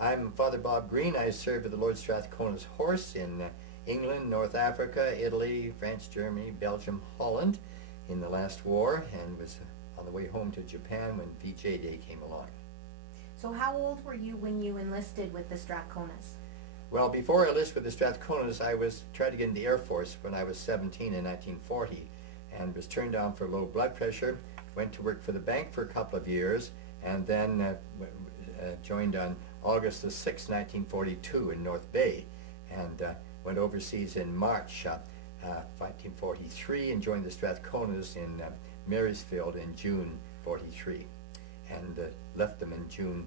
I'm Father Bob Greene. I served with the Lord Strathcona's Horse in England, North Africa, Italy, France, Germany, Belgium, Holland in the last war, and was on the way home to Japan when VJ Day came along. So how old were you when you enlisted with the Strathconas? Well, before I enlisted with the Strathconas, I tried to get in the Air Force when I was 17 in 1940 and was turned down for low blood pressure, went to work for the bank for a couple of years, and then joined on August the 6th, 1942 in North Bay, and went overseas in March 1943 and joined the Strathconas in Marysfield in June 43, and left them in June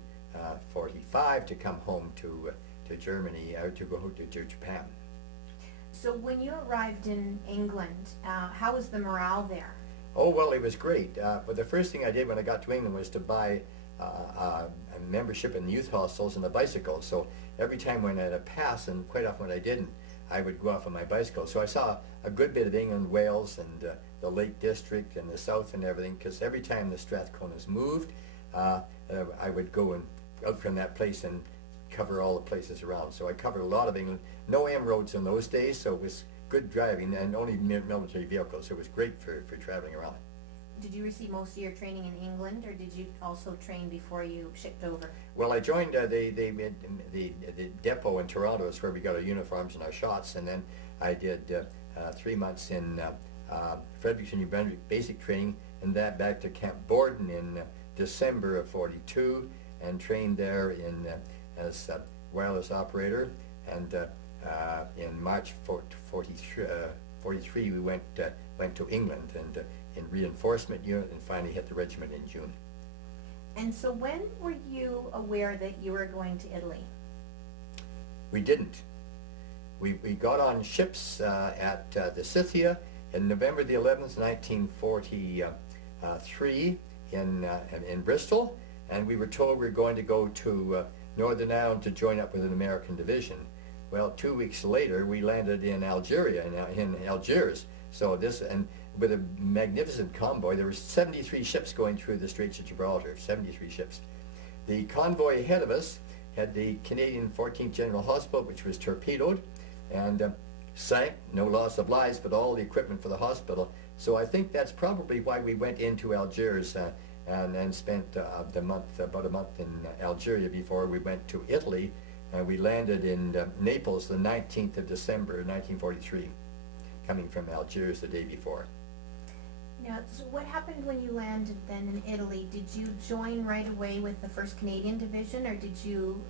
45 to come home to Germany, or to go to Japan. So when you arrived in England, how was the morale there? Oh, well, it was great. But the first thing I did when I got to England was to buy a membership in youth hostels and a bicycle. So every time when I had a pass, and quite often when I didn't, I would go off on my bicycle. So I saw a good bit of England, Wales, and the Lake District and the South and everything, because every time the Strathconas moved, I would go and out from that place and cover all the places around. So I covered a lot of England. No M roads in those days, so it was good driving, and only military vehicles. So it was great for traveling around. Did you receive most of your training in England, or did you also train before you shipped over? Well, I joined the depot in Toronto. Is where we got our uniforms and our shots, and then I did 3 months in Fredericton, New Brunswick basic training, and that back to Camp Borden in December of 42, and trained there in as wireless operator, and in March 43 we went to England and in reinforcement unit, and finally hit the regiment in June. And so when were you aware that you were going to Italy? We didn't. We got on ships at the Scythia in November the 11th, 1943 in Bristol, and we were told we were going to go to Northern Ireland to join up with an American division. Well, 2 weeks later, we landed in Algeria, in Algiers. So this, and with a magnificent convoy, there were 73 ships going through the Straits of Gibraltar, 73 ships. The convoy ahead of us had the Canadian 14th General Hospital, which was torpedoed and sank, no loss of lives, but all the equipment for the hospital. So I think that's probably why we went into Algiers and then spent about a month in Algeria before we went to Italy. We landed in Naples the 19th of December 1943, coming from Algiers the day before. Now, so what happened when you landed then in Italy? Did you join right away with the 1st Canadian Division, or did you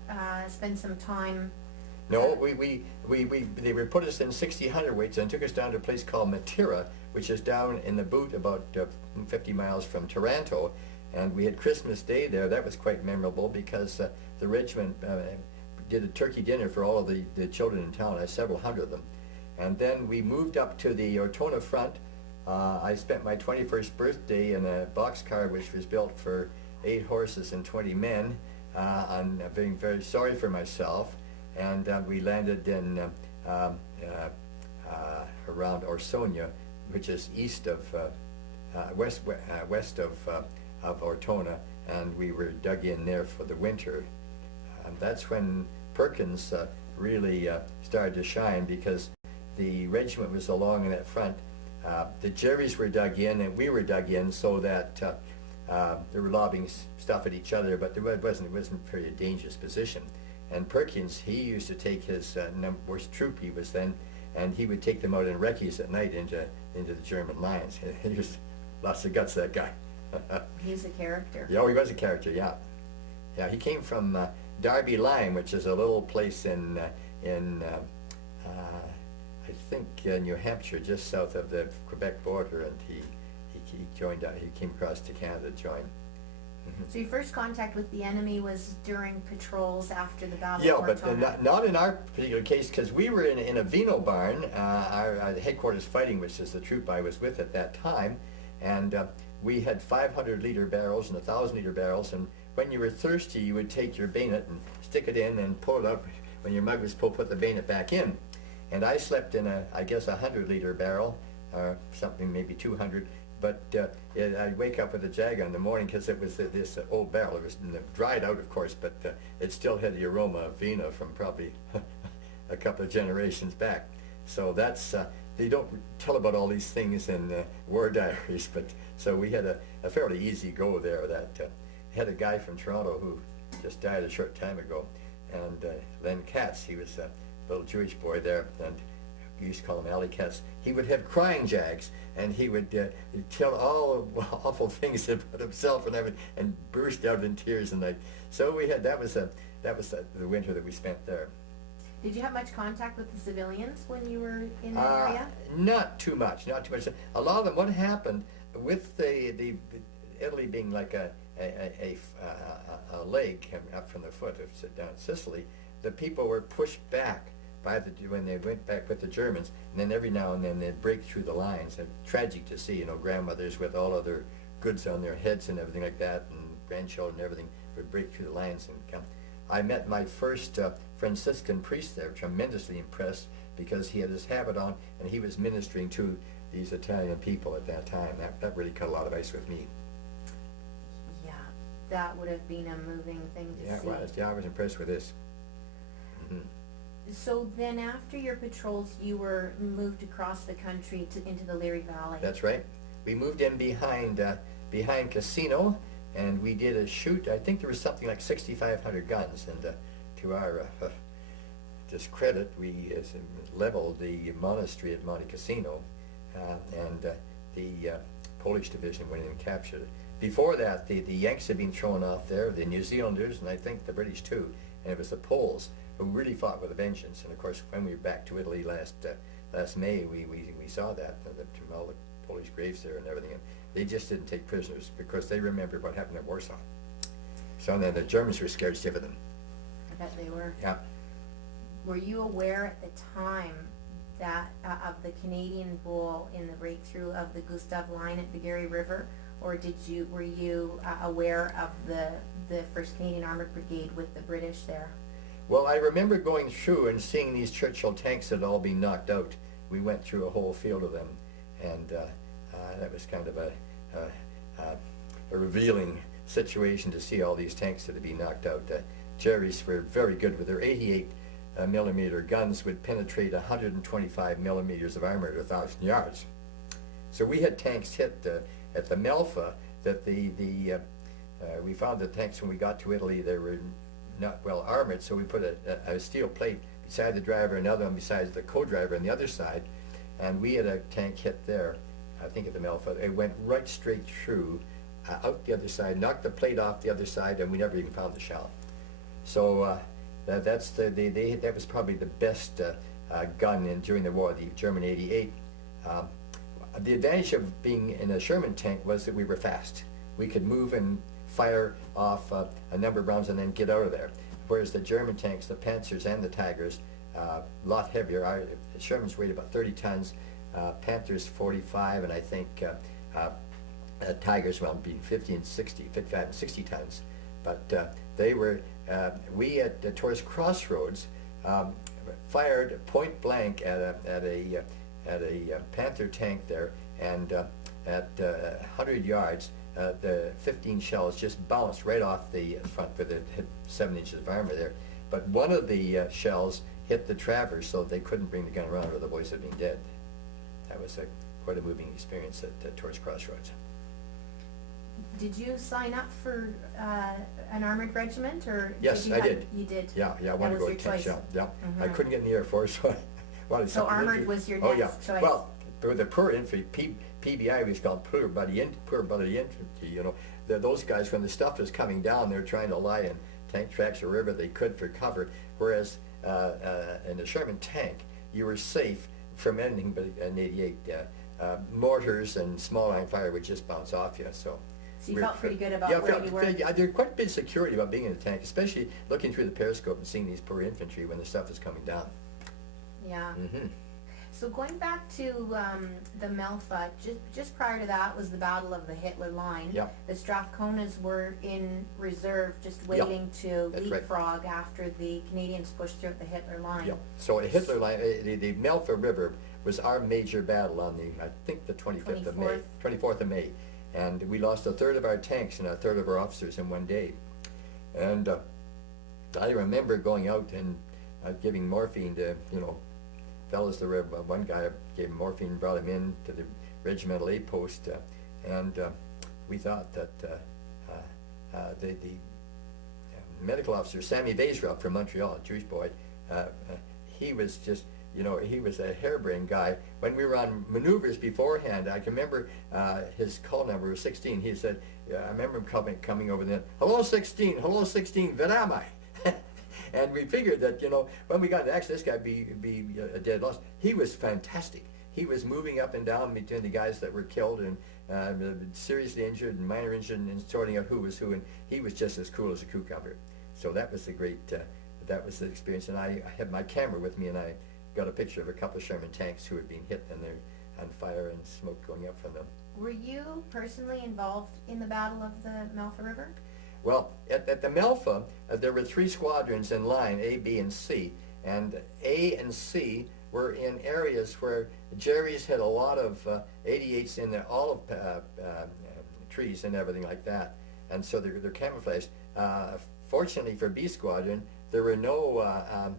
spend some time? No, they put us in 60 hundredweights and took us down to a place called Matera, which is down in the boot about 50 miles from Taranto, and we had Christmas Day there. That was quite memorable because the regiment did a turkey dinner for all of the children in town, several hundred of them. And then we moved up to the Ortona front. I spent my 21st birthday in a boxcar which was built for 8 horses and 20 men. I'm being very sorry for myself. And we landed in around Orsonia, which is east of west of Ortona, and we were dug in there for the winter. That's when Perkins really started to shine, because the regiment was along in that front. The Jerrys were dug in, and we were dug in, so that they were lobbing stuff at each other, but it wasn't very dangerous position. And Perkins, he used to take his worst troop he was then, and he would take them out in recce's at night into the German lines. He was lots of guts, that guy. He's a character. Yeah, he was a character. Yeah, yeah. He came from Darby Lime, which is a little place in I think New Hampshire, just south of the Quebec border, and he joined. He came across to Canada to join. So your first contact with the enemy was during patrols after the Battle Yeah, of Ortona? but not in our particular case, because we were in a Vino barn, our headquarters fighting, which is the troop I was with at that time, and we had 500-liter barrels and 1,000-liter barrels, and when you were thirsty, you would take your bayonet and stick it in and pull it up. When your mug was full, put the bayonet back in. And I slept in I guess 100-liter barrel, or something, maybe 200. but I'd wake up with a jag in the morning because it was this old barrel. It was dried out, of course, but it still had the aroma of vino from probably a couple of generations back. So that's, they don't tell about all these things in war diaries, but so we had a fairly easy go there. That had a guy from Toronto who just died a short time ago, and Len Katz, he was a little Jewish boy there, and we used to call him Alley Katz. He would have crying jags, and he would tell all awful things about himself and everything, and burst out in tears. And so we had that was the winter that we spent there. Did you have much contact with the civilians when you were in that area? Not too much, not too much. A lot of them, what happened with the Italy being like a lake up from the foot of down Sicily, the people were pushed back by when they went back with the Germans, and then every now and then they'd break through the lines. And tragic to see, grandmothers with all of their goods on their heads and everything like that, and grandchildren and everything would break through the lines and come. I met my first Franciscan priest there, tremendously impressed, because he had his habit on and he was ministering to these Italian people at that time. That really cut a lot of ice with me. Yeah, that would have been a moving thing to see. Yeah, it was. Yeah, I was impressed with this. Mm-hmm. So then after your patrols, you were moved across the country into the Leary Valley. That's right. We moved in behind Casino, and we did a shoot. I think there was something like 6,500 guns, and to our discredit, we leveled the monastery at Monte Cassino, and the Polish division went in and captured it. Before that, the Yanks had been thrown off there, the New Zealanders, and I think the British too, and it was the Poles who really fought with a vengeance. And of course, when we were back to Italy last May, we saw that, all the Polish graves there and everything, and they just didn't take prisoners because they remembered what happened at Warsaw. So then the Germans were scared stiff of them. I bet they were. Yeah. Were you aware at the time that of the Canadian Bull in the breakthrough of the Gustav Line at the Garry River, or were you aware of the 1st Canadian Armoured Brigade with the British there? Well, I remember going through and seeing these Churchill tanks that had all been knocked out. We went through a whole field of them, and that was kind of a revealing situation to see all these tanks that had been knocked out. Jerry's were very good with their 88 millimeter guns, would penetrate 125 millimeters of armor at 1,000 yards. So we had tanks hit at the Melfa that we found the tanks when we got to Italy, they were not well armored, so we put a steel plate beside the driver, another one beside the co-driver on the other side, and we had a tank hit there, I think at the Melfa. It went right straight through, out the other side, knocked the plate off the other side, and we never even found the shell. So that was probably the best gun during the war, the German 88. The advantage of being in a Sherman tank was that we were fast. We could move and fire off a number of rounds and then get out of there. Whereas the German tanks, the Panzers and the Tigers, a lot heavier. Shermans weighed about 30 tons, Panthers 45, and I think Tigers well being 55 and 60 tons. But they were, we at Torres Crossroads fired point blank at a Panther tank there, and at 100 yards, the 15 shells just bounced right off the front, with it hit 7 inches of armor there. But one of the shells hit the traverse, so they couldn't bring the gun around, or the boys had been dead. That was quite a moving experience at Torres Crossroads. Did you sign up for an armored regiment, or yes, I did. You did. Yeah, I wanted to go to tanks. Yeah. I couldn't get in the Air Force, so I wanted so something. Armored was your next choice. Well, the poor infantry, PBI was called poor bloody infantry. Those guys, when the stuff was coming down, they were trying to lie in tank tracks or wherever they could for cover. Whereas in a Sherman tank, you were safe from anything but an 88. Mortars and small line fire would just bounce off you. So you felt pretty good about where you were? Yeah, there's quite a bit of security about being in a tank, especially looking through the periscope and seeing these poor infantry when the stuff is coming down. Yeah. So going back to the Melfa, just prior to that was the Battle of the Hitler Line. Yep. The Strathconas were in reserve, just Yep. waiting to That's right. leapfrog after the Canadians pushed through the Hitler Line. Yep. So the Hitler Line, the Melfa River was our major battle on I think the 25th of May, 24th of May. And we lost a third of our tanks and a third of our officers in one day. And I remember going out and giving morphine to, fellas. There were one guy gave him morphine, brought him in to the regimental aid post, and we thought that the medical officer, Sammy Vaisrup from Montreal, a Jewish boy, he was just, he was a harebrained guy. When we were on maneuvers beforehand, I can remember his call number was 16. He said, I remember him coming over then, hello 16, where am I? And we figured that, when we got to actually this guy be a dead loss. He was fantastic. He was moving up and down between the guys that were killed and seriously injured and minor injured and sorting out who was who. And he was just as cool as a cucumber. So that was the great, that was the experience. And I had my camera with me, and I got a picture of a couple of Sherman tanks who had been hit, and they're on fire and smoke going up from them. Were you personally involved in the Battle of the Melfa River? Well, at the Melfa, there were 3 squadrons in line, A, B, and C. And A and C were in areas where Jerry's had a lot of 88s in the olive trees and everything like that. And so they're camouflaged. Fortunately for B Squadron, there were no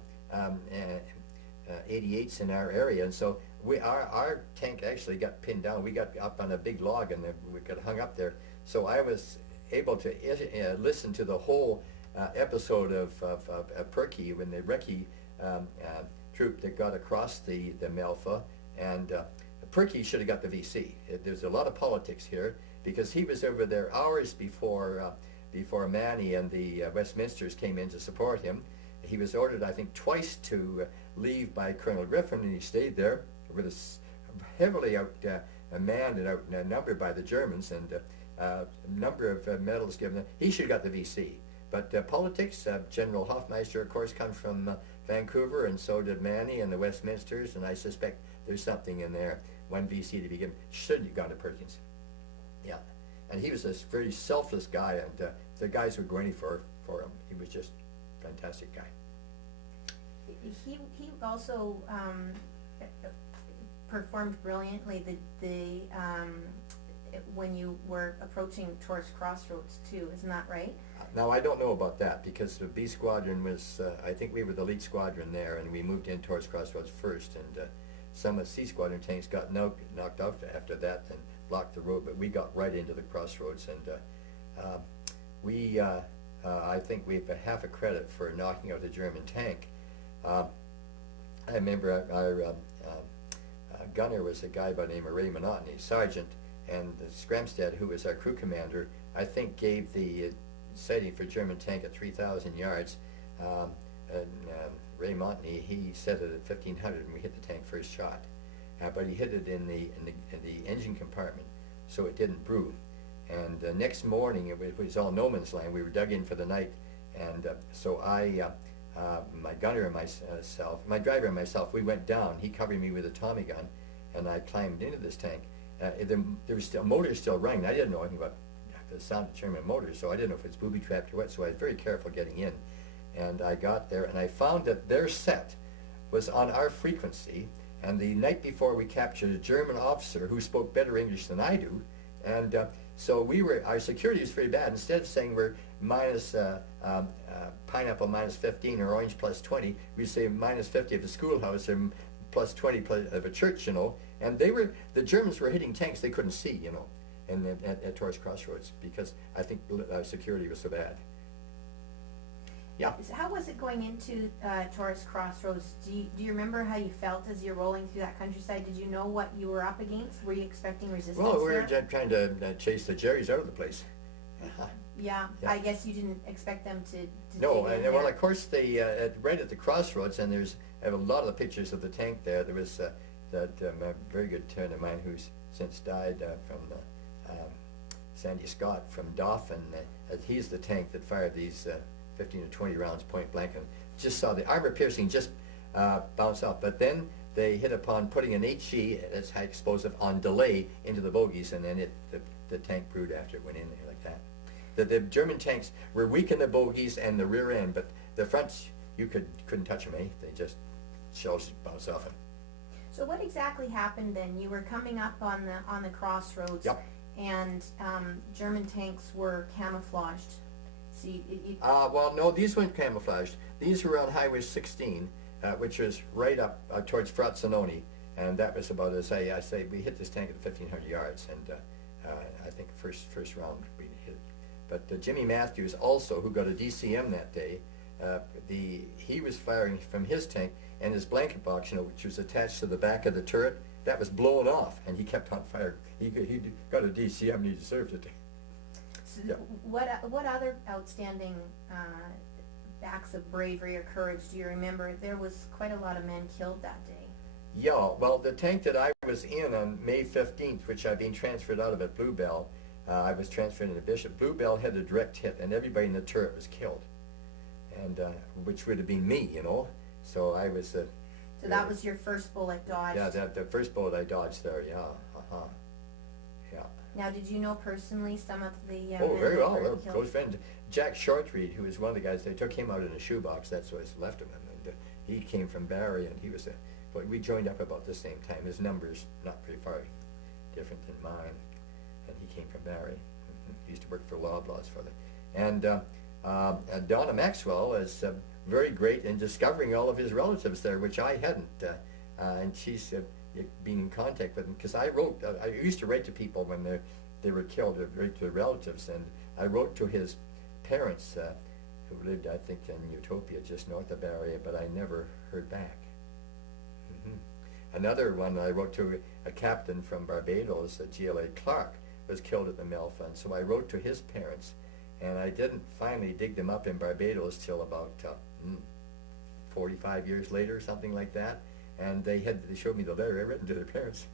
88s in our area. And so our tank actually got pinned down. We got up on a big log, and we got hung up there. So I was able to listen to the whole episode of Perky when the recce troop that got across the Melfa, and Perky should have got the VC. There's a lot of politics here because he was over there hours before Manny and the Westminsters came in to support him. He was ordered, I think, twice to leave by Colonel Griffin, and he stayed there with us heavily manned and outnumbered by the Germans, and a number of medals given. He should have got the VC. But politics, General Hofmeister, of course, comes from Vancouver, and so did Manny and the Westminsters, and I suspect there's something in there. One VC to be given. Should have gone to Perkins. Yeah. And he was a very selfless guy, and the guys would go any for him. He was just a fantastic guy. He also performed brilliantly when you were approaching Taurus Crossroads too, isn't that right? Now I don't know about that because the B Squadron was, I think we were the lead squadron there, and we moved in Taurus Crossroads first, and some of C Squadron tanks got knocked out after that and blocked the road, but we got right into the crossroads, and I think we have half a credit for knocking out the German tank. I remember our gunner was a guy by the name of Ray Monotony, sergeant, and Scramstead, who was our crew commander, I think gave the sighting for German tank at 3,000 yards. Ray Monotony, he set it at 1,500, and we hit the tank first shot. But he hit it in the engine compartment, so it didn't brew. And the next morning, it was all no man's land. We were dug in for the night, and so my gunner and myself, my driver and myself, we went down. He covered me with a Tommy gun, and I climbed into this tank. There was still motors still running. I didn't know anything about the sound of German motors, so I didn't know if it's booby trapped or what. So I was very careful getting in, and I got there, and I found that their set was on our frequency. And the night before, we captured a German officer who spoke better English than I do, and so our security was very bad. Instead of saying we're minus pineapple minus 15 or orange plus 20, we say minus 50 of the schoolhouse or plus 20 of a church, And the Germans were hitting tanks they couldn't see, and at Taurus Crossroads, because I think our security was so bad. Yeah. How was it going into Taurus Crossroads? Do you remember how you felt as you're rolling through that countryside? Did you know what you were up against? Were you expecting resistance? Well, we were trying to chase the Jerrys out of the place. Yeah, I guess you didn't expect them to no, and well, of course, they right at the crossroads, and I have a lot of the pictures of the tank there. There was a very good friend of mine who's since died from Sandy Scott from Dauphin. He's the tank that fired these 15 to 20 rounds point blank, and just saw the armor piercing just bounce off. But then they hit upon putting an HE, that's high explosive, on delay into the bogies, and then the tank brewed after it went in there like that. The German tanks were weak in the bogies and the rear end, but the fronts, you couldn't touch them, eh? They just, shells bounce off them. So what exactly happened then? You were coming up on the crossroads, Yep. and German tanks were camouflaged. So well, no, these weren't camouflaged. These were on Highway 16, which was right up towards Fratzenoni, and that was about as I say, we hit this tank at 1,500 yards, and I think first round we hit. But Jimmy Matthews also, who got a DCM that day, he was firing from his tank, and his blanket box, which was attached to the back of the turret, that was blown off, and he kept on firing. He got a DCM, and he deserved it. So Yeah. what other outstanding acts of bravery or courage do you remember? There was quite a lot of men killed that day. Yeah, well, the tank that I was in on May 15th, which I'd been transferred out of at Bluebell, I was transferred into Bishop. Bluebell had a direct hit, and everybody in the turret was killed, and which would have been me, So I was. So that was your first bullet dodged. Yeah, the first bullet I dodged there. Yeah, yeah. Now, did you know personally some of the Oh, men very that well. were They're killed? close friend. Jack Shortreed, who was one of the guys, they took him out in a shoebox. That's what was left of him. And he came from Barrie, and he was but we joined up about the same time. His numbers not pretty far different than mine, and he came from Barrie. He used to work for Loblaws for them. And Donna Maxwell is very great in discovering all of his relatives there, which I hadn't. And she's been in contact with them, because I used to write to people when they were killed, write to their relatives, and I wrote to his parents, who lived, I think, in Utopia, just north of Barrie, but I never heard back. Another one, I wrote to a captain from Barbados, GLA Clark, was killed at the Melfa, and so I wrote to his parents, and I didn't finally dig them up in Barbados till about 45 years later, something like that, and they showed me the letter I written to their parents.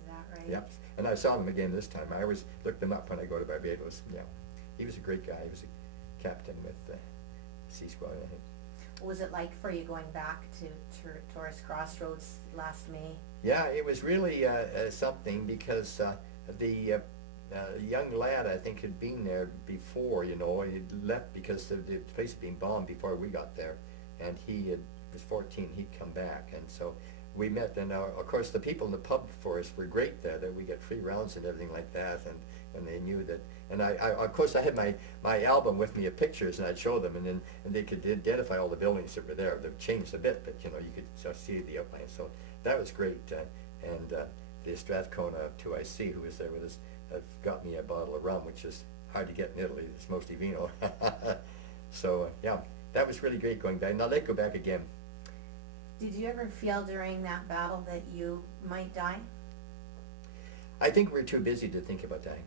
Is that right? Yep, and I saw them again this time. I always look them up when I go to Barbados. Yeah, he was a great guy. He was a captain with Sea Squad, I think. What was it like for you going back to Taurus Crossroads last May? Yeah, it was really something, because the young lad, I think, had been there before, he'd left because the place had been bombed before we got there, and was 14, he'd come back, and so we met, and of course the people in the pub for us were great there, that we got free rounds and everything like that, and they knew that, and I of course I had my album with me of pictures, and I'd show them, and they could identify all the buildings that were there. They've changed a bit, but you could see the outline, so that was great, and the Strathcona 2IC, who was there with us, got me a bottle of rum, which is hard to get in Italy. It's mostly vino. So yeah, that was really great going back. Now let's go back again. Did you ever feel during that battle that you might die? I think we're too busy to think about dying.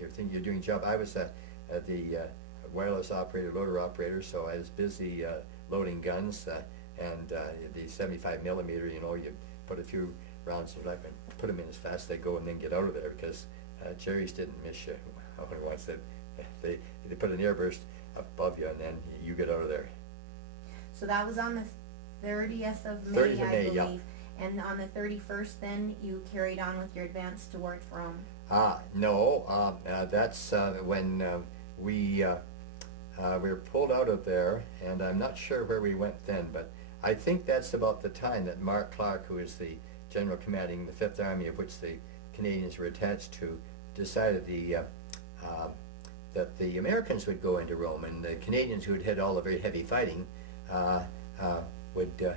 Yeah, you're doing a job. I was the wireless operator, loader operator, so I was busy loading guns, and the 75 millimeter. You put a few rounds in your life and put them in as fast as they go, and then get out of there, because Jerry's didn't miss you. Once they put an airburst up above you, and then you get out of there. So that was on the 30th of May, 30th of May, I believe. yeah. And on the 31st, then you carried on with your advance towards Rome. No, that's when we were pulled out of there, and I'm not sure where we went then, but I think that's about the time that Mark Clark, who is the general commanding the 5th Army, of which the Canadians were attached to, decided that the Americans would go into Rome, and the Canadians, who had had all the very heavy fighting, would,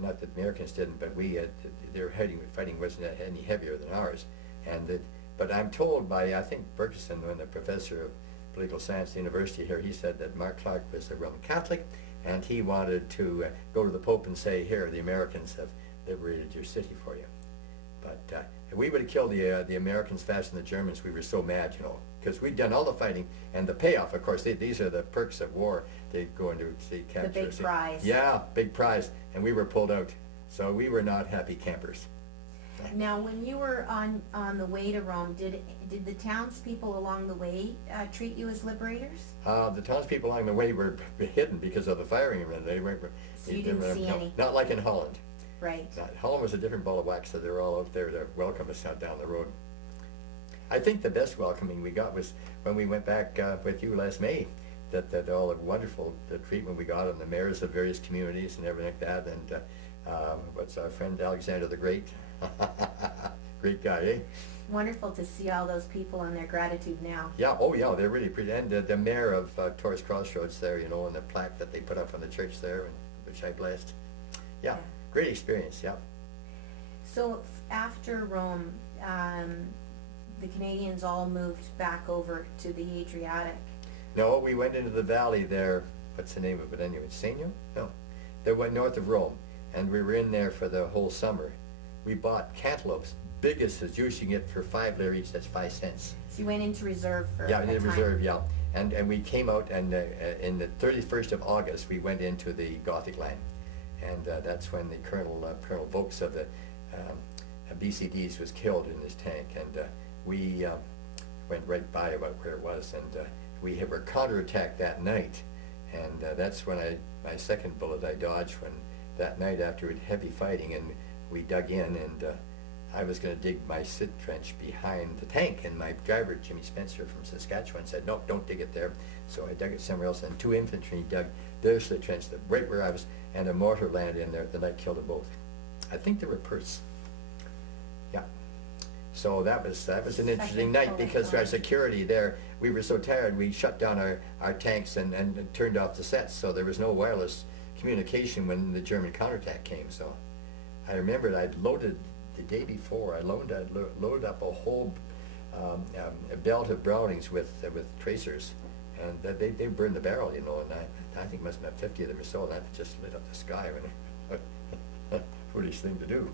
not that the Americans didn't, but their fighting wasn't any heavier than ours. But I'm told by, I think, Bergeson, when the professor of political science at the university here, he said that Mark Clark was a Roman Catholic, and he wanted to go to the Pope and say, here, the Americans have liberated your city for you. But we would have killed the Americans faster than the Germans. We were so mad, because we'd done all the fighting, and the payoff, of course, these are the perks of war. They go into capture. The big prize. Yeah, big prize, and we were pulled out. So we were not happy campers. Now, when you were on the way to Rome, did the townspeople along the way treat you as liberators? The townspeople along the way were hidden because of the firing. They weren't. So you didn't see any? Not like in Holland. Right. Holland was a different ball of wax, so they were all out there to welcome us out down the road. I think the best welcoming we got was when we went back with you last May. That all the wonderful treatment we got, and the mayors of various communities and everything like that. And what's our friend Alexander the Great? Great guy, eh? Wonderful to see all those people and their gratitude now. Yeah, oh yeah, they're really pretty. And the mayor of Torres Crossroads there, you know, and the plaque that they put up on the church there, and which I blessed. Yeah, great experience, yeah. So after Rome, the Canadians all moved back over to the Adriatic. No, we went into the valley there. What's the name of it anyway? Senio? No. They went north of Rome, and we were in there for the whole summer. We bought cantaloupes, biggest as juice you can get for 5 lire each. That's 5 cents. So you went into reserve for yeah, a in the time. reserve, yeah. And we came out, and in the 31st of August, we went into the Gothic line, and that's when the Colonel Vokes of the BCDs was killed in his tank, and we went right by about where it was, and we were counterattacked that night, and that's when my second bullet I dodged, when that night after heavy fighting, and we dug in, and I was going to dig my sit trench behind the tank, and my driver, Jimmy Spencer from Saskatchewan, said, no, don't dig it there. So I dug it somewhere else, and 2 infantry dug their slit trench right where I was, and a mortar landed in there. The night killed them both. I think they were Perths. Yeah. So that was an interesting night, because our security there, we were so tired, we shut down our tanks and turned off the sets, so there was no wireless communication when the German counterattack came. So I remembered I'd loaded the day before, I loaded up a whole belt of Brownings with tracers, and they burned the barrel, you know, and I think it must have been 50 of them or so, and that just lit up the sky. Foolish thing to do.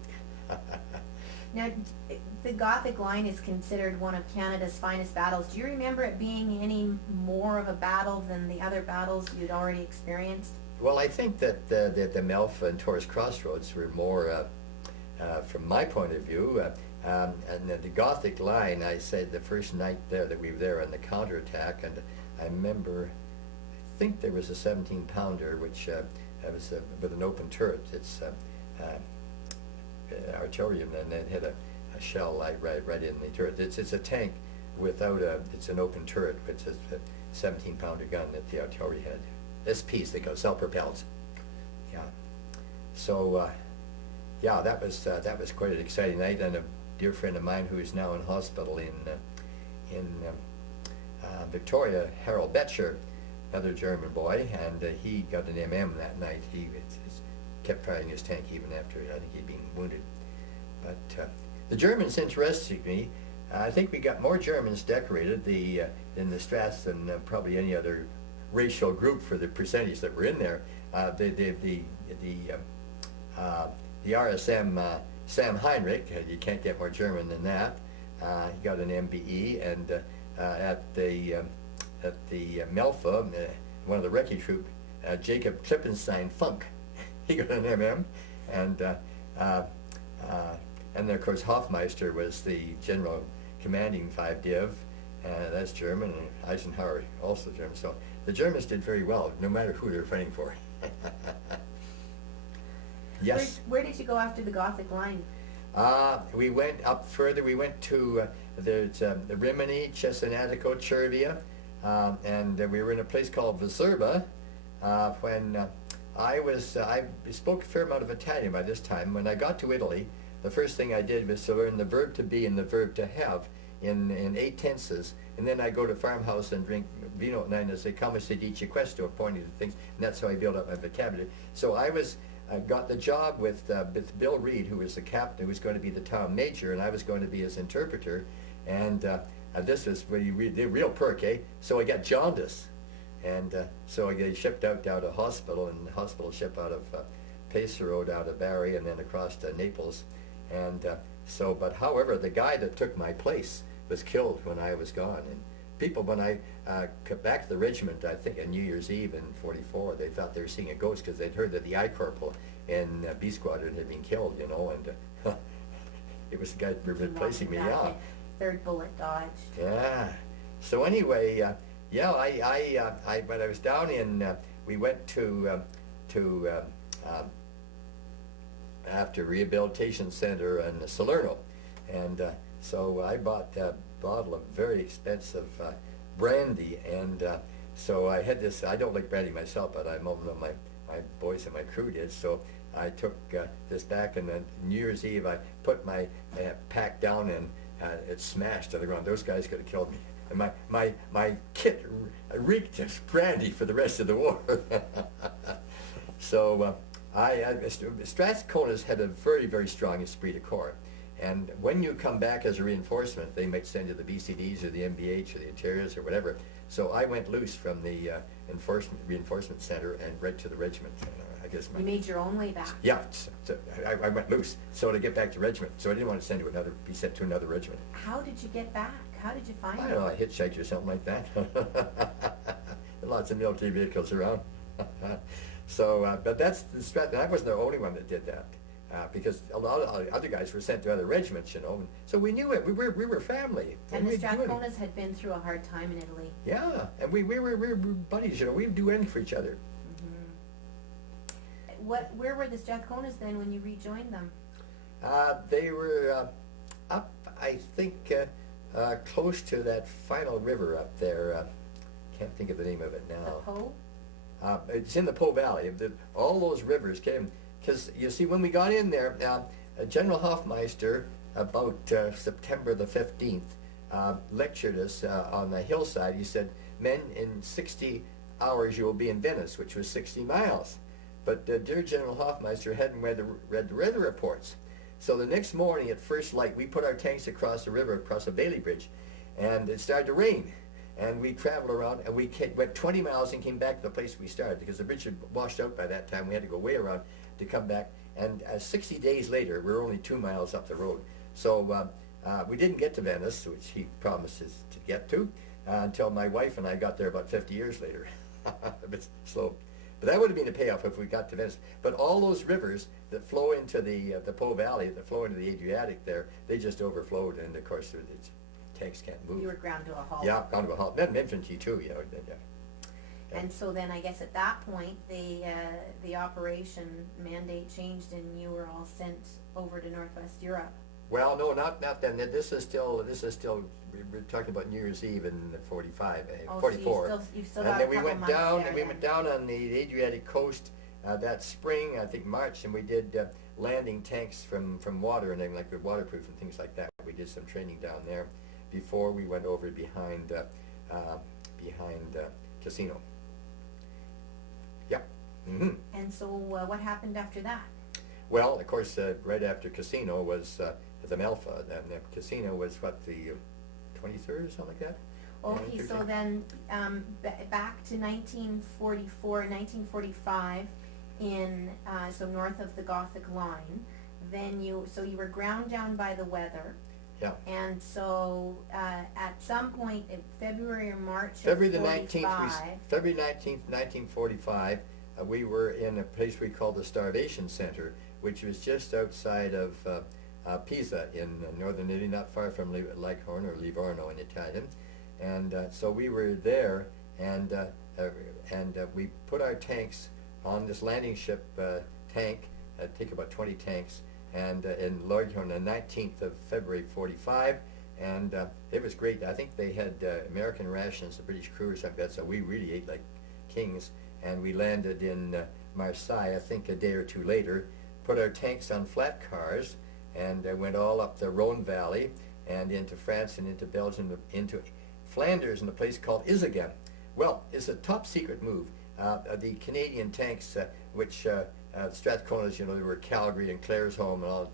Now, the Gothic line is considered one of Canada's finest battles. Do you remember it being any more of a battle than the other battles you'd already experienced? Well, I think that the Melfa and Torres Crossroads were more, from my point of view, and the Gothic line, I said the first night there that we were there on the counterattack, and I remember, I think there was a 17-pounder, which was with an open turret. It's artillery, and it had a shell right in the turret. It's a tank without it's an open turret, which is a 17-pounder gun that the artillery had. SPs, they go, self-propelled. Yeah. So, yeah, that was quite an exciting night, and a dear friend of mine who is now in hospital in Victoria, Harold Betcher, another German boy, and he got an MM that night. He kept firing his tank even after I think he'd been wounded. But the Germans interested me. I think we got more Germans decorated in the Straths than probably any other racial group for the percentage that were in there. The RSM Sam Heinrich, you can't get more German than that. He got an MBE, and at the Melfa, one of the recce troop, Jacob Klippenstein Funk, he got an MM, and then of course Hofmeister was the general commanding 5 Div, that's German, and Eisenhower also German. So the Germans did very well, no matter who they were fighting for. Yes. Where did you go after the Gothic line? We went up further. We went to Rimini, Cesenatico, Cervia, and we were in a place called Viterbo when I spoke a fair amount of Italian by this time. When I got to Italy, the first thing I did was to learn the verb to be and the verb to have in 8 tenses, and then I go to farmhouse and drink vino at night and say come si dice questo, pointing to things, and that's how I built up my vocabulary. So I got the job with Bill Reed, who was the captain, who was going to be the town major, and I was going to be his interpreter, and this was the real perk, eh? So I got jaundice, and so I got shipped out a hospital, and the hospital shipped out of Pacer Road out of Barrie and then across to Naples, and but however, the guy that took my place was killed when I was gone, and people, when I got back to the regiment, I think on New Year's Eve in '44, they thought they were seeing a ghost because they'd heard that the I Corporal in B Squadron had been killed, you know, and it was the guy replacing me, yeah. 3rd bullet dodged. Yeah. So anyway, yeah, when I was down in, we went to after rehabilitation center in Salerno, and so I bought a bottle of very expensive brandy, and so I had this. I don't like brandy myself, but my boys and my crew did. So I took this back, and then New Year's Eve I put my pack down, and it smashed to the ground. Those guys could have killed me. And my kit reeked of brandy for the rest of the war. So Strathcona's had a very, very strong esprit de corps. And when you come back as a reinforcement, they might send you the BCDs or the MBH or the Interiors or whatever. So I went loose from the reinforcement center and right to the regiment. I guess you made your own way back. Yeah, so I went loose. So to get back to regiment. So I didn't want to be sent to another regiment. How did you get back? How did you find it? I don't know, I hitchhiked or something like that. Lots of military vehicles around. So, but that's the Strathcona. I wasn't the only one that did that, because a lot of other guys were sent to other regiments, you know. And so we knew it. We were family. And the Strathconas had been through a hard time in Italy. Yeah, and we were buddies, you know. We'd do anything for each other. Mm-hmm. Where were the Strathconas then when you rejoined them? They were up, I think, close to that final river up there. Can't think of the name of it now. The Po? It's in the Po Valley. All those rivers came, because you see, when we got in there, General Hofmeister, about September the 15th, lectured us on the hillside. He said, "Men, in 60 hours you will be in Venice," which was 60 miles. But dear General Hofmeister hadn't read the weather reports. So the next morning at first light, we put our tanks across the river, across a Bailey Bridge, and it started to rain. And we traveled around, and we went 20 miles and came back to the place we started, because the bridge had washed out by that time. We had to go way around to come back. And 60 days later, we were only 2 miles up the road. So we didn't get to Venice, which he promised us to get to, until my wife and I got there about 50 years later. A bit slow. But that would have been a payoff if we got to Venice. But all those rivers that flow into the Po Valley, that flow into the Adriatic there, they just overflowed, and of course the tanks can't move. You were ground to a halt. Yeah, ground to a halt. Then infantry too, you know. Yeah. And so then I guess at that point the operation mandate changed, and you were all sent over to Northwest Europe. Well, no, not then. This is still. We're talking about New Year's Eve in 45, 44. So you still and got then a we couple went months down. there And we went down on the Adriatic coast that spring, I think March, and we did landing tanks from water, and then like the waterproof and things like that. We did some training down there before we went over behind Casino. Yeah. Mm-hmm. And so what happened after that? Well, of course, right after Casino was the Melfa, and the Casino was what, the 23rd or something like that? Okay, so then back to 1944, 1945, so north of the Gothic line. Then you were ground down by the weather. Yeah. And so at some point in February or March February of the 19th, February 19th, 1945, we were in a place we called the Starvation Center, which was just outside of Pisa in northern Italy, not far from Leghorn, or Livorno in Italian. And so we were there, and we put our tanks on this landing ship tank, take about 20 tanks, and in Leghorn on the 19th of February 45, and it was great. I think they had American rations, the British crew or something like that, so we really ate like kings. And we landed in Marseille, I think a day or two later, put our tanks on flat cars, and went all up the Rhone Valley and into France and into Belgium, into Flanders in a place called Izegem. Well, it's a top secret move. The Canadian tanks, which Strathcona's, you know, they were Calgary and Claresholm and all,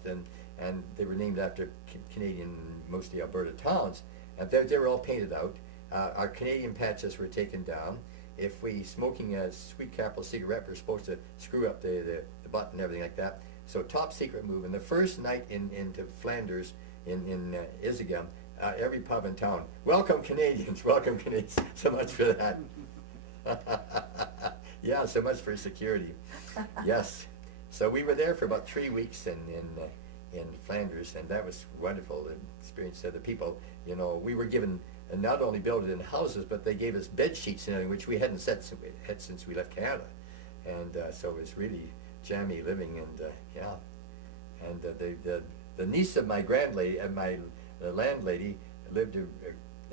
and they were named after Canadian, mostly Alberta towns, and they were all painted out. Our Canadian patches were taken down. If we smoking a sweet capital cigarette, we're supposed to screw up the butt and everything like that. So top secret move. And the first night into Flanders in Izegem, every pub in town, welcome Canadians, welcome Canadians. So much for that. Yeah, so much for security. Yes. So we were there for about 3 weeks in Flanders, and that was wonderful. The experience of the people, you know, we were given not only built in houses, but they gave us bed sheets and everything, which we hadn't had since we left Canada. And so it was really jammy living, and yeah. And the niece of my grandlady and my landlady lived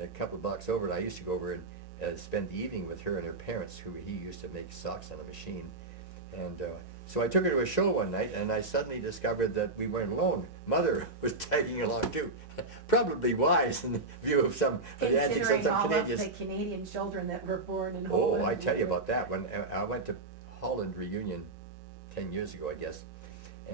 a couple of blocks over, and I used to go over and spend the evening with her and her parents, who he used to make socks on a machine. And so I took her to a show one night, and I suddenly discovered that we weren't alone. Mother was tagging along too. Probably wise in view of some of the antics of Considering some all Canadians. of the Canadian children that were born in Holland. Oh, I tell you about that. When I went to Holland reunion 10 years ago, I guess,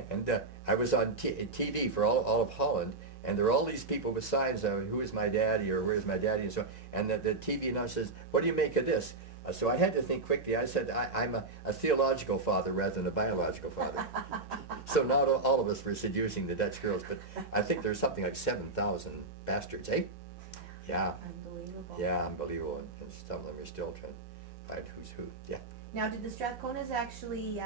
and I was on TV for all of Holland, and there were all these people with signs of "Who is my daddy?" or "Where's my daddy?" and so on. And the TV announcer says, "What do you make of this?" So I had to think quickly. I said, I'm a theological father rather than a biological father. So not all of us were seducing the Dutch girls, but I think there's something like 7,000 bastards, eh? Yeah. Unbelievable. Yeah, unbelievable. And some of them are still trying to find who's who. Yeah. Now, did the Strathconas actually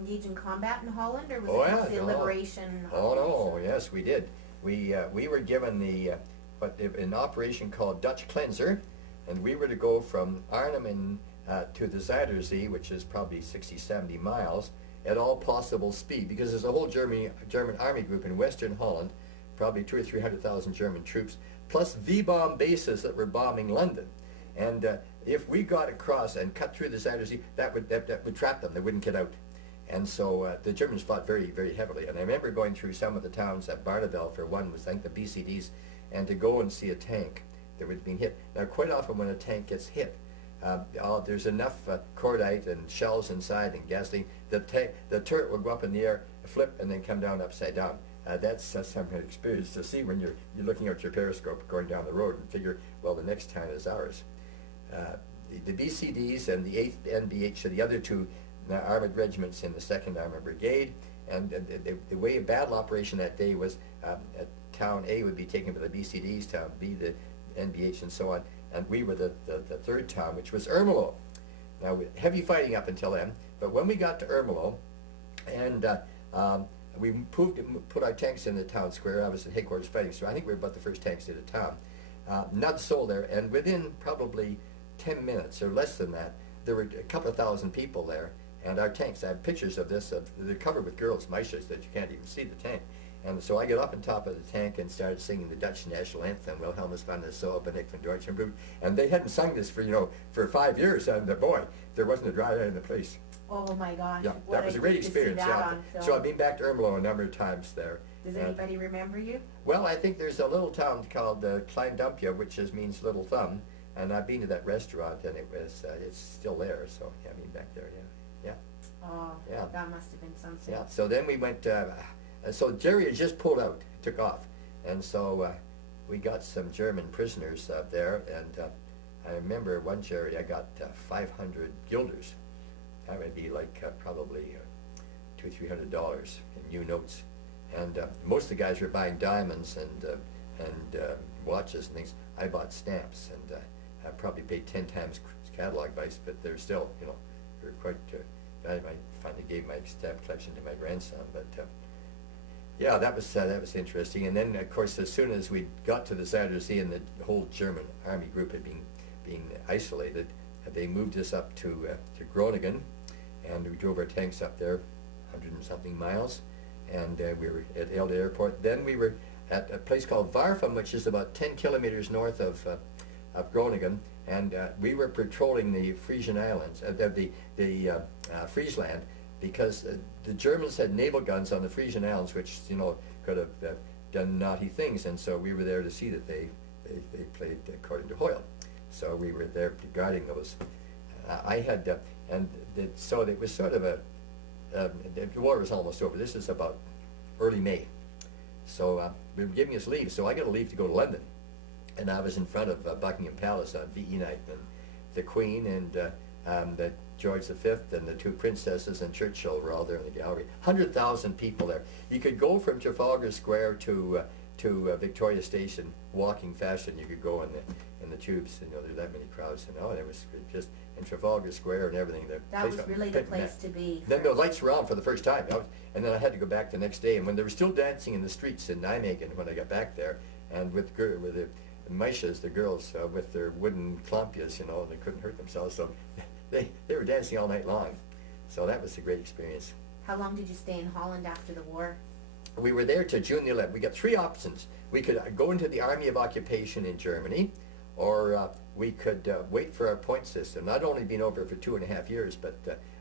engage in combat in Holland, or was Oh, it yeah, just the no. Liberation? Oh no, yes, we did. We were given an operation called Dutch Cleanser, and we were to go from Arnhem to the Zuiderzee, which is probably 60, 70 miles, at all possible speed, because there's a whole German army group in Western Holland, probably 200,000 or 300,000 German troops, plus V-bomb bases that were bombing London. And if we got across and cut through the Zuiderzee, that would trap them. They wouldn't get out. And so the Germans fought very, very heavily. And I remember going through some of the towns at Barneveld, for one, was I think the BCDs, and to go and see a tank that was being hit. Now, quite often when a tank gets hit, there's enough cordite and shells inside and gasoline, the turret will go up in the air, flip, and then come down upside down. That's some experience to see when you're looking out your periscope going down the road and figure, well, the next town is ours. The BCDs and the 8th NBH, so the other two armored regiments in the 2nd Armored Brigade, and the way a battle operation that day was town A would be taken by the BCDs, town B the NBH, and so on, and we were the third town, which was Ermelo. Now, heavy fighting up until then, but when we got to Ermelo, and we put our tanks in the town square. I was at headquarters fighting, so I think we were about the first tanks into town. Not a soul there, and within probably 10 minutes or less than that, there were a couple of thousand people there, and our tanks, I have pictures of this, they're covered with girls' meisjes that you can't even see the tank. And so I got up on top of the tank and started singing the Dutch national anthem, Wilhelmus van der Soel, ben ik van Deutschland bloed. And they hadn't sung this for 5 years, and boy, there wasn't a dry eye in the place. Oh my gosh. Yeah, that was a great experience. Yeah. So I've been back to Ermelo a number of times there. Does anybody remember you? Well, I think there's a little town called Klein Dumpje, which just means little thumb, and I've been to that restaurant, and it's still there. So yeah, I've been back there. Yeah. Oh, yeah. That must have been something. Yeah. So then we went. So Jerry had just pulled out, took off, and so we got some German prisoners there, and I remember one Jerry, I got 500 guilders. That would be like probably $200-300 in new notes, and most of the guys were buying diamonds and watches and things. I bought stamps, and I probably paid 10 times catalog price, but they're still, they're quite. I finally gave my stamp collection to my grandson, but. Yeah, that was interesting. And then, of course, as soon as we got to the Zuiderzee and the whole German army group had been isolated, they moved us up to Groningen, and we drove our tanks up there, 100 and something miles, and we were at Elde Airport. Then we were at a place called Varfum, which is about 10 kilometers north of Groningen, and we were patrolling the Frisian Islands, the Friesland, because the Germans had naval guns on the Frisian Islands, which could have done naughty things, and so we were there to see that they played according to Hoyle. So we were there guarding those. So it was sort of the war was almost over. This is about early May, so they were giving us leave. So I got a leave to go to London, and I was in front of Buckingham Palace on VE night, and the Queen and the George V and the two princesses and Churchill were all there in the gallery. 100,000 people there. You could go from Trafalgar Square to Victoria Station walking fashion. You could go in the tubes. There were that many crowds, and it was just in Trafalgar Square and everything. That was really the place to be. Then the lights were on for the first time, and then I had to go back the next day. And when they were still dancing in the streets in Nijmegen when I got back there, and with the meisjes, the girls with their wooden klampjes, and they couldn't hurt themselves, so. They were dancing all night long, so that was a great experience. How long did you stay in Holland after the war? We were there to June the 11th. We got three options. We could go into the Army of Occupation in Germany, or we could wait for our point system. I'd only been over for 2.5 years, but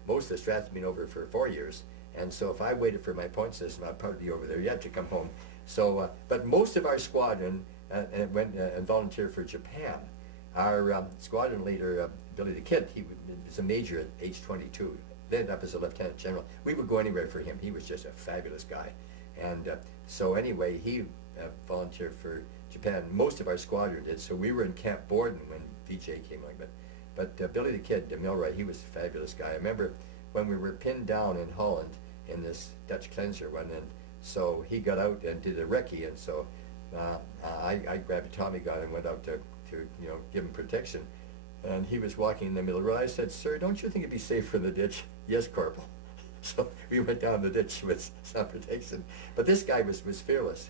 most of the Strats had been over for 4 years. And so if I waited for my point system, I'd probably be over there yet to come home. So, but most of our squadron went and volunteered for Japan. Our squadron leader, Billy the Kid, he was a major at age 22, ended up as a lieutenant general. We would go anywhere for him. He was just a fabulous guy. And so anyway, he volunteered for Japan. Most of our squadron did. So we were in Camp Borden when VJ came along. But Billy the Kid, the millwright, he was a fabulous guy. I remember when we were pinned down in Holland in this Dutch cleanser one, and so he got out and did a recce, and so I grabbed a Tommy gun and went out to give him protection. And he was walking in the middle of the road. I said, "Sir, don't you think it'd be safer in the ditch?" "Yes, Corporal." So we went down the ditch with some protection. But this guy was fearless.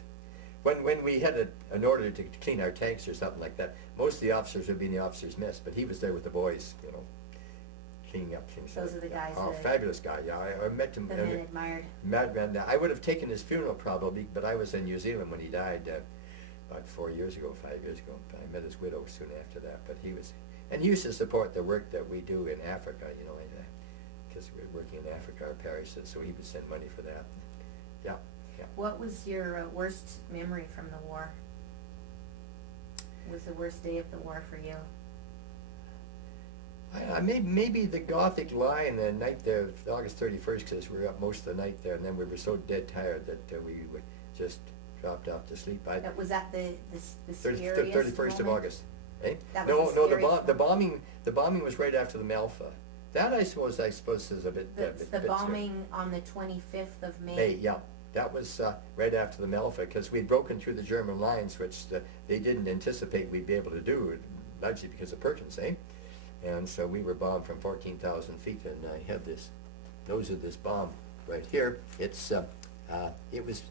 When we had an order to clean our tanks or something like that, most of the officers would be in the officers' mess, but he was there with the boys, cleaning up things. Those are the guys. Oh, fabulous guy! Yeah, I met him. The men admired. Madman. I would have taken his funeral probably, but I was in New Zealand when he died about 5 years ago. I met his widow soon after that. But he used to support the work that we do in Africa. Because we're working in Africa, our parishes, so he would send money for that. Yeah. What was your worst memory from the war? What was the worst day of the war for you? Maybe the Gothic line the night there, August 31st, because we were up most of the night there, and then we were so dead tired that we just dropped off to sleep. Was that the scariest 31st of August. Eh? That No, was the the bombing was right after the Melfa. That I suppose is a bit. The bombing on the 25th of May. May, yeah. That was right after the Melfa, because we'd broken through the German lines, which they didn't anticipate we'd be able to do, largely because of Perkins, eh? And so we were bombed from 14,000 feet, and I had this nose of this bomb right here. It was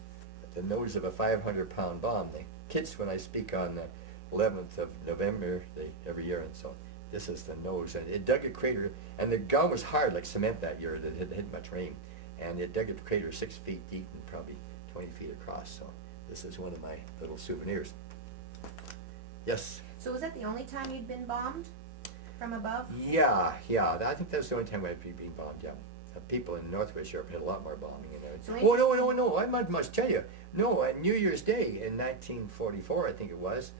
the nose of a 500-pound bomb. The kids, when I speak on the 11th of November, every year, and so this is the nose, and it dug a crater, and the ground was hard like cement that year. That had hit much rain, and it dug a crater 6 feet deep and probably 20 feet across. So this is one of my little souvenirs. Yes. So was that the only time you'd been bombed from above? Yeah. I think that's the only time I'd be being bombed. Yeah. People in Northwest Europe had a lot more bombing. No! I must tell you. No, on New Year's Day in 1944, I think it was,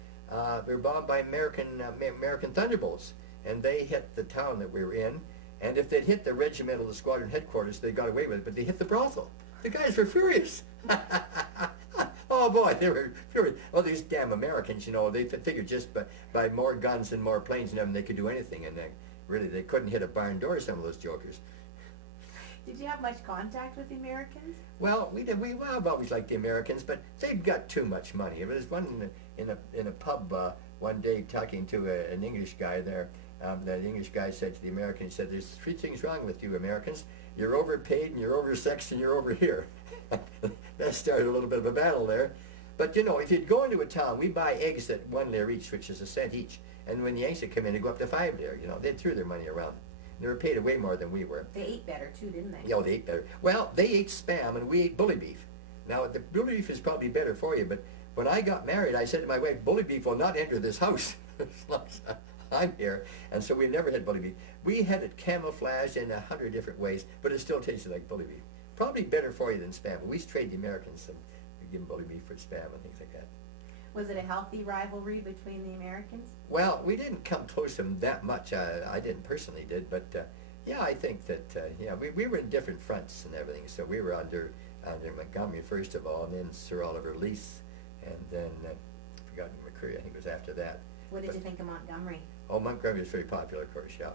we were bombed by American Thunderbolts, and they hit the town that we were in. And if they'd hit the regimental, the squadron headquarters, they got away with it. But they hit the brothel. The guys were furious. Oh boy, they were furious. Well, these damn Americans, they figured just by more guns and more planes and everything, they could do anything. And they couldn't hit a barn door, some of those jokers. Did you have much contact with the Americans? Well, I've always liked the Americans, but they've got too much money. There was one in a pub one day talking to an English guy there. That English guy said to the American, he said, "There's 3 things wrong with you Americans. You're overpaid, and you're oversexed, and you're over here." That started a little bit of a battle there. But if you'd go into a town, we buy eggs at 1 lire each, which is a cent each. And when the Yanks would come in, they'd go up to 5 lire. They threw their money around. They were paid way more than we were. They ate better too, didn't they? Yeah, they ate better. Well, they ate Spam, and we ate bully beef. Now, the bully beef is probably better for you, but when I got married, I said to my wife, "Bully beef will not enter this house as long as I'm here." And so we never had bully beef. We had it camouflaged in 100 different ways, but it still tasted like bully beef. Probably better for you than Spam. But we used to trade the Americans and give them bully beef for Spam and things like that. Was it a healthy rivalry between the Americans? Well, we didn't come close to them that much. I didn't personally did, but yeah, I think that we were in different fronts and everything. So we were under Montgomery first of all, and then Sir Oliver Leese, and then I forgot McCreary. I think it was after that. What did you think of Montgomery? Oh, Montgomery was very popular, of course. Yeah.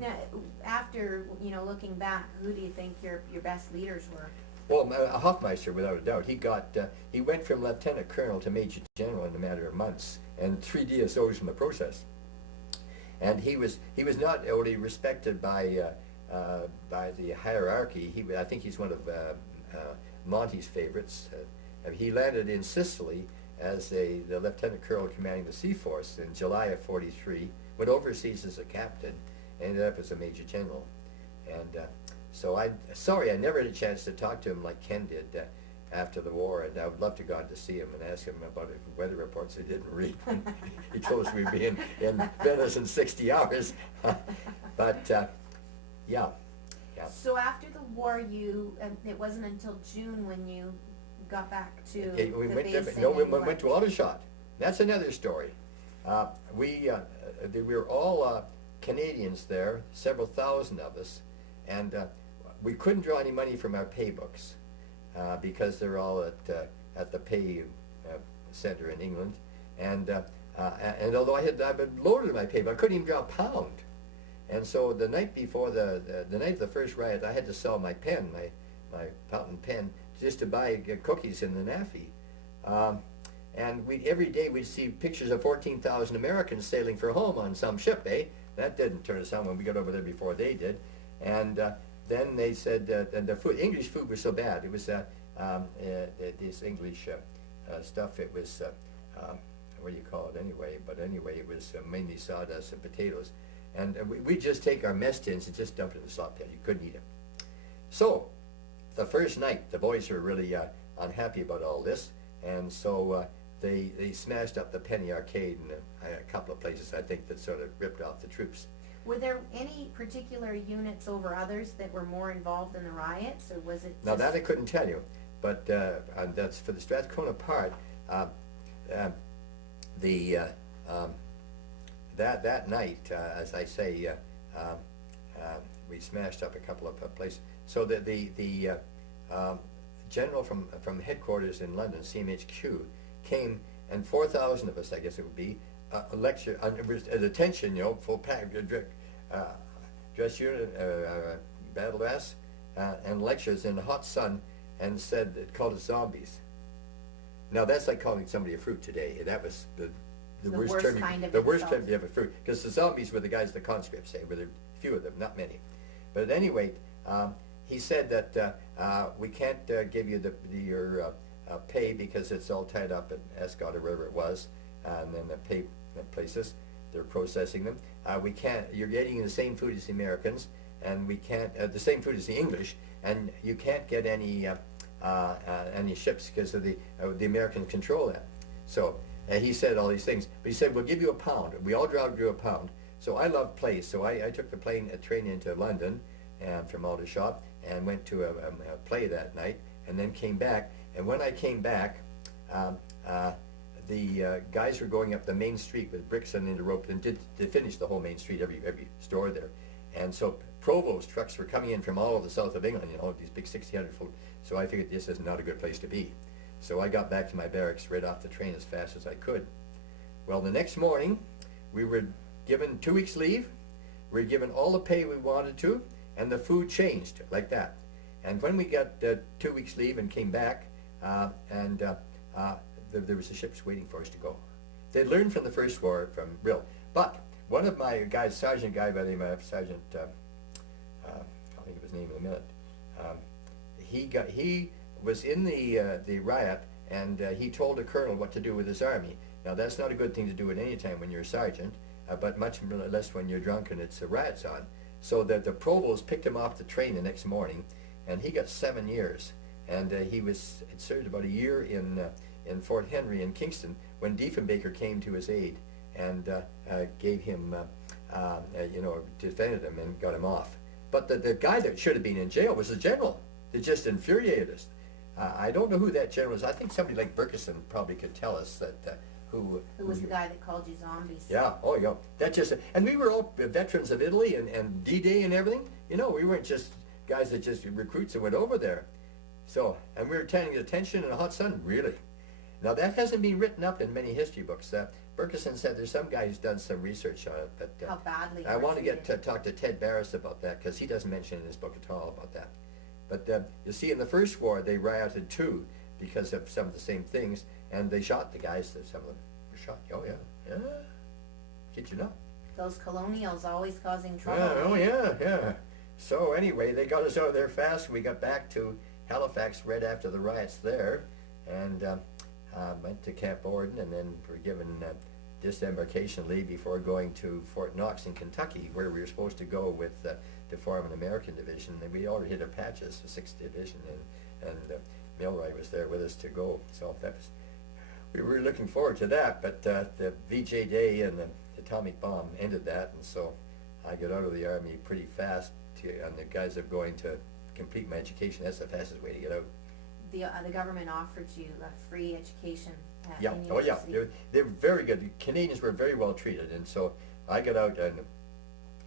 Now, after looking back, who do you think your best leaders were? Well, Hofmeister, without a doubt, he went from lieutenant colonel to major general in a matter of months, and 3 DSOs in the process. And he was not only respected by the hierarchy. I think he's one of Monty's favorites. He landed in Sicily as the lieutenant colonel commanding the Sea Force in July of '43. Went overseas as a captain, ended up as a major general, and So sorry I never had a chance to talk to him like Ken did after the war, and I would love to go out to see him and ask him about his weather reports I didn't read. He told us we'd be in Venice in 60 hours. But yeah. So after the war, it wasn't until June when you got back to We the went base. we went to Aldershot. That's another story. We were all Canadians there, several thousand of us, and we couldn't draw any money from our pay books because they're all at the pay center in England, and although I'd been loaded in my pay book, I couldn't even draw a pound. And so the night before the night of the first riot, I had to sell my pen, my fountain pen, just to buy cookies in the NAFI. And every day we'd see pictures of 14,000 Americans sailing for home on some ship, eh? That didn't turn us on when we got over there before they did. And then they said, and the English food was so bad. It was this English stuff. It was, what do you call it anyway? But anyway, it was mainly sawdust and potatoes. And we'd just take our mess tins and just dump it in the slop pit. You couldn't eat it. So, the first night, the boys were really unhappy about all this. And so they smashed up the Penny Arcade and a couple of places, I think, that sort of ripped off the troops. Were there any particular units over others that were more involved in the riots, or was it just... Now, that I couldn't tell you. But and that's for the Strathcona part. That night, as I say, we smashed up a couple of places. So the general from headquarters in London, CMHQ, came, and 4,000 of us, I guess it would be, a lecture, at attention, full pack, dress unit, battle dress, and lectures in the hot sun, and called us zombies. Now that's like calling somebody a fruit today. That was the worst term, the worst term you ever fruit, because the zombies were the guys the conscripts say, were there few of them, not many. But at any rate, he said that we can't give you your pay because it's all tied up at Escott or wherever it was, and then the pay places, they're processing them. We can't. You're getting the same food as the Americans, and we can't. The same food as the English, and you can't get any ships because of the Americans control that. So he said all these things, but he said we'll give you £1. We all drew £1. So I love plays, so I took the train into London from Aldershot and went to a play that night, and then came back. And when I came back, the guys were going up the main street with bricks and the rope, and they finished the whole main street, every store there. And so Provost trucks were coming in from all over the south of England, these big 1,600 foot. So I figured this is not a good place to be. So I got back to my barracks right off the train as fast as I could. Well, the next morning, we were given 2 weeks leave. We were given all the pay we wanted to, and the food changed like that. And when we got 2 weeks leave and came back, there was the ships waiting for us to go. They'd learned from the first war from Brill. But one of my guys, sergeant guy by the name of Sergeant, I'll think of his name in a minute, he was in the riot, and he told a colonel what to do with his army. Now that's not a good thing to do at any time when you're a sergeant, but much less when you're drunk and it's riots on. So the provost picked him off the train the next morning, and he got 7 years. And he served about a year in Fort Henry in Kingston when Diefenbaker came to his aid and gave him, defended him and got him off. But the guy that should have been in jail was the general. That just infuriated us. I don't know who that general is. I think somebody like Burkeson probably could tell us that who was the guy that called you zombies. Yeah. Oh, yeah. That just, and we were all veterans of Italy and D-Day and everything. We weren't just guys that just recruits and went over there. So, and we were attending attention in the hot sun, really. Now that hasn't been written up in many history books. Burkeson said there's some guy who's done some research on it, but how badly I want to talk to Ted Barris about that, because he doesn't mention in his book at all about that. But you see, in the first war, they rioted too because of some of the same things, and they shot the guys. Some of them were shot. Oh yeah. Kid you not. Those colonials always causing trouble. Yeah, oh yeah. So anyway, they got us out of there fast. We got back to Halifax right after the riots there, and went to Camp Orden, and then were given disembarkation leave before going to Fort Knox in Kentucky, where we were supposed to go with to form an American division. And we already hit our patches, the 6th Division, and Milroy was there with us to go. So we were looking forward to that, but the VJ Day and the atomic bomb ended that, and so I got out of the Army pretty fast, on the guise of going to complete my education. That's the fastest way to get out. The government offered you a free education Yeah, in oh yeah, university. they were very good. The Canadians were very well treated, and so I got out, and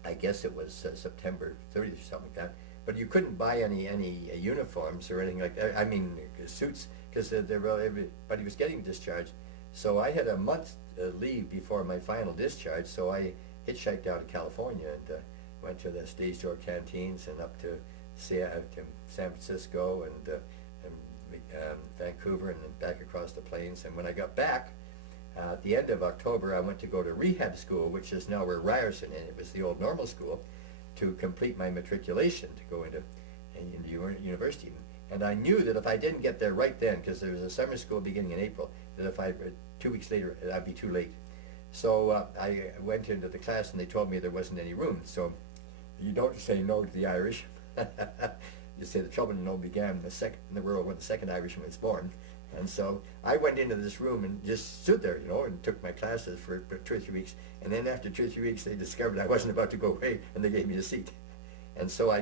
I guess it was September 30th or something like that. But you couldn't buy any uniforms or anything like that. I mean, suits, because everybody was getting discharged. So I had a month leave before my final discharge, so I hitchhiked out of California and went to the stage door canteens and up to San Francisco and Vancouver and then back across the plains. And when I got back, at the end of October, I went to go to rehab school, which is now where Ryerson, and it was the old normal school, to complete my matriculation to go into university. And I knew that if I didn't get there right then, because there was a summer school beginning in April, that if 2 weeks later, I'd be too late. So I went into the class and they told me there wasn't any room. So you don't say no to the Irish. You say the trouble began in the world when the second Irishman was born. And so I went into this room and just stood there, and took my classes for 2 or 3 weeks. And then after 2 or 3 weeks, they discovered I wasn't about to go away, and they gave me a seat. And so I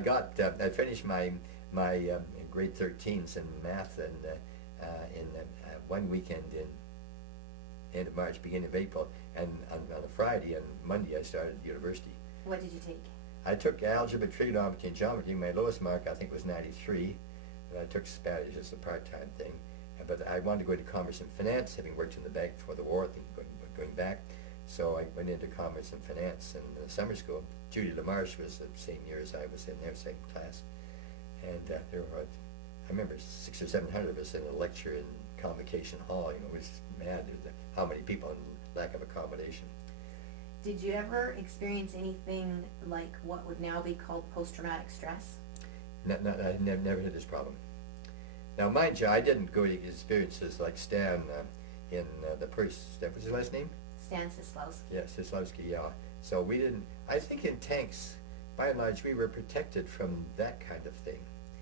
finished my grade 13s in math and in 1 weekend in end of March, beginning of April, and on a Friday and Monday I started university. What did you take? I took algebra, trigonometry, and geometry. My lowest mark, I think, was 93. And I took Spanish as a part-time thing. But I wanted to go into commerce and finance, having worked in the bank before the war, going back. So I went into commerce and finance in the summer school. Judy LaMarche was the same year as I was in there, same class. And there were, I remember 600 or 700 of us in a lecture in Convocation Hall. It was mad how many people and lack of accommodation. Did you ever experience anything like what would now be called post-traumatic stress? I never had this problem. Now, mind you, I didn't go to experiences like Stan in the Purse. What was his last name? Stan Sislowski. Yeah, Sislowski, yeah. So we didn't, I think in tanks, by and large, we were protected from that kind of thing.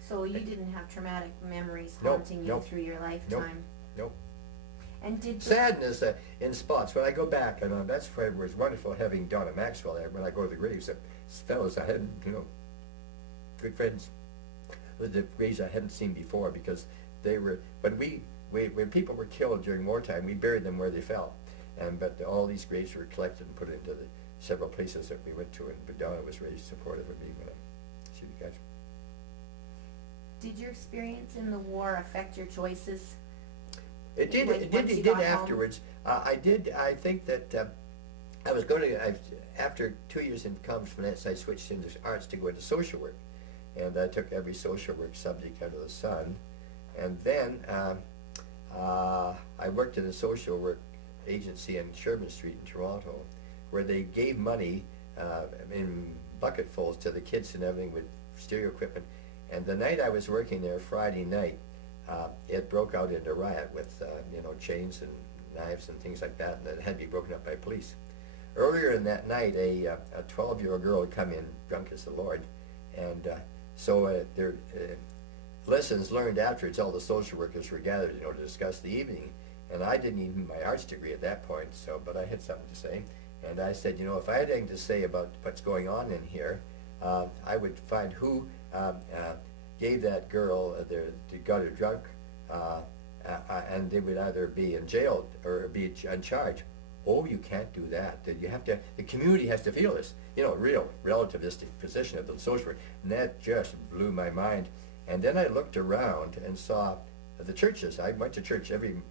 So you didn't have traumatic memories Nope, haunting you nope, through your lifetime? Nope. And did Sadness in spots. When I go back, and that's why it was wonderful having Donna Maxwell there. When I go to the graves of fellows I hadn't, good friends, the graves I hadn't seen before, because they were, but when people were killed during wartime, we buried them where they fell. But all these graves were collected and put into the several places that we went to, and Donna was really supportive of me when I see the guys. Did your experience in the war affect your choices? It did. Like, It once did. you It did got afterwards. I did. I think that I was going to. After 2 years in commerce finance, I switched into arts to go into social work, and I took every social work subject under the sun. And then I worked at a social work agency in Sherman Street in Toronto, where they gave money in bucketfuls to the kids and everything with stereo equipment. And the night I was working there, Friday night, it broke out into riot with chains and knives and things like that, and it had to be broken up by police. Earlier in that night, a 12-year-old girl had come in drunk as the Lord, and so their lessons learned afterwards, all the social workers were gathered to discuss the evening. And I didn't even my arts degree at that point, but I had something to say. And I said, if I had anything to say about what's going on in here, I would find who gave that girl, got her drunk, and they would either be in jail or be on charge. Oh, you can't do that. You have to. The community has to feel this. Real relativistic position of the social work, and that just blew my mind. And then I looked around and saw the churches. I went to church every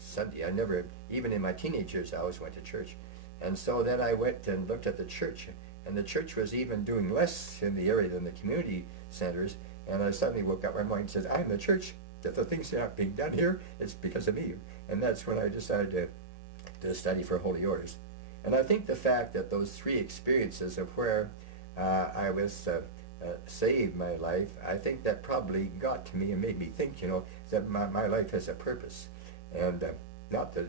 Sunday. I never, even in my teenage years, I always went to church. And so then I went and looked at the church, and the church was even doing less in the area than the community centers. And I suddenly woke up one morning and said, I'm the church. If the things that aren't being done here, it's because of me. And that's when I decided to study for Holy Orders. And I think the fact that those three experiences of where I was saved my life, I think that probably got to me and made me think, that my life has a purpose. And not that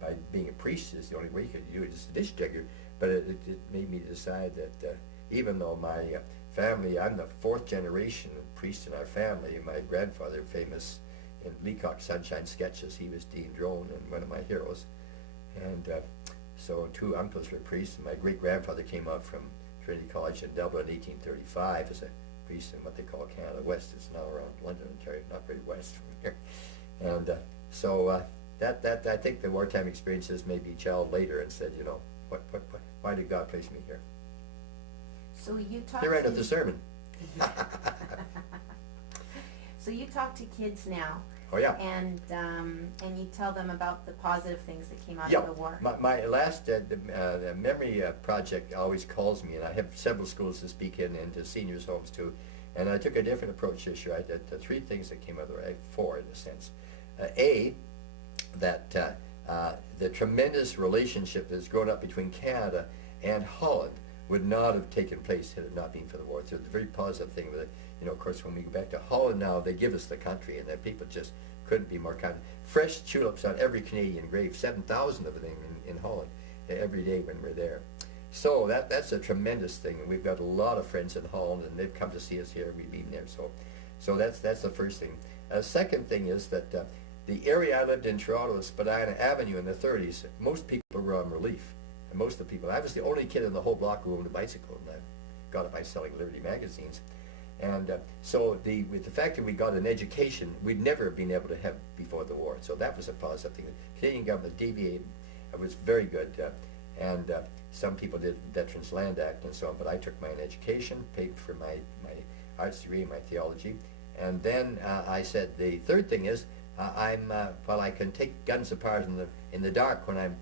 by being a priest is the only way you could do it as a dish digger. But it made me decide that even though my family, I'm the fourth generation priest in our family. My grandfather, famous in Leacock Sunshine Sketches, he was Dean Drone and one of my heroes. And so two uncles were priests. And my great-grandfather came out from Trinity College in Dublin in 1835 as a priest in what they call Canada West. It's now around London, Ontario, not very west from here. And so that I think the wartime experiences made me child later and said, you know, why did God place me here? So you talk Here ended the sermon. So you talk to kids now. Oh yeah. And you tell them about the positive things that came out Yeah. of the war. My last the memory project always calls me, and I have several schools to speak in and to seniors' homes too. And I took a different approach this year. I did the three things that came out of the war, four in a sense. That the tremendous relationship that's grown up between Canada and Holland would not have taken place had it not been for the war. So it's a very positive thing with it. You know, of course, when we go back to Holland now, they give us the country, and the people just couldn't be more kind. Fresh tulips on every Canadian grave, 7,000 of them in Holland every day when we're there. So that's a tremendous thing, and we've got a lot of friends in Holland, and they've come to see us here. We've been there, so that's the first thing. Second thing is that the area I lived in, Toronto, Spadina Avenue in the 30s, most people were on relief. And most of the people, I was the only kid in the whole block who owned a bicycle, and I got it by selling Liberty magazines. And so with the fact that we got an education we'd never been able to have before the war. So that was a positive thing. The Canadian government deviated. It was very good. And some people did the Veterans Land Act and so on, but I took my own education, paid for my arts degree and my theology. And then I said the third thing is while I can take guns apart in the dark when I'm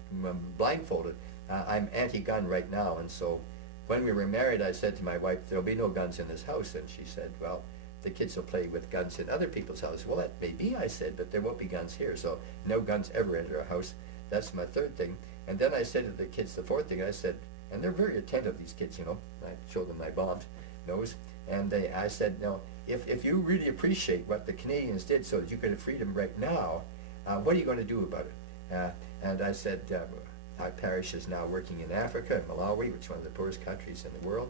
blindfolded, I'm anti-gun right now. And so when we were married, I said to my wife, there'll be no guns in this house. And she said, well, the kids will play with guns in other people's houses. Well, that may be, I said, but there won't be guns here. So no guns ever enter a house. That's my third thing. And then I said to the kids, the fourth thing, I said, and they're very attentive, these kids, you know. I showed them my bomb's nose. And I said, no, if you really appreciate what the Canadians did so that you could have freedom right now, what are you going to do about it? And I said, our parish is now working in Africa, in Malawi, which is one of the poorest countries in the world.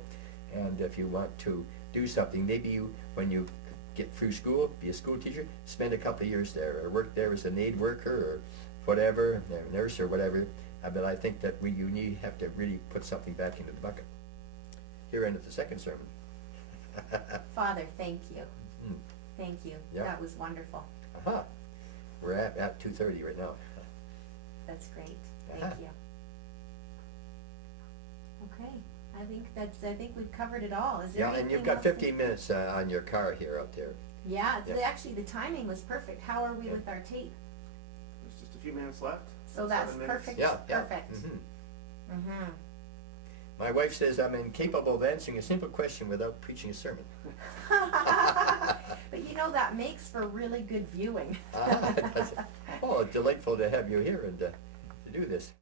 And if you want to do something, maybe you, when you get through school, be a school teacher, spend a couple of years there, or work there as an aid worker, or whatever, a nurse or whatever. But I think that you have to really put something back into the bucket. Here ended the second sermon. Father, thank you. Mm. Thank you. Yeah. That was wonderful. Aha. We're at 2:30 right now. That's great. Thank Uh-huh. you. Okay. I think we've covered it all. Is there Yeah, and anything you've got else 15 minutes on your car here up there. Yeah, Yeah. actually the timing was perfect. How are we Yeah. with our tape? There's just a few minutes left. So that's 7 minutes. perfect. Yeah, yeah. Perfect. Mm-hmm. Mm-hmm. My wife says I'm incapable of answering a simple question without preaching a sermon. But you know, that makes for really good viewing. Oh, delightful to have you here and to do this.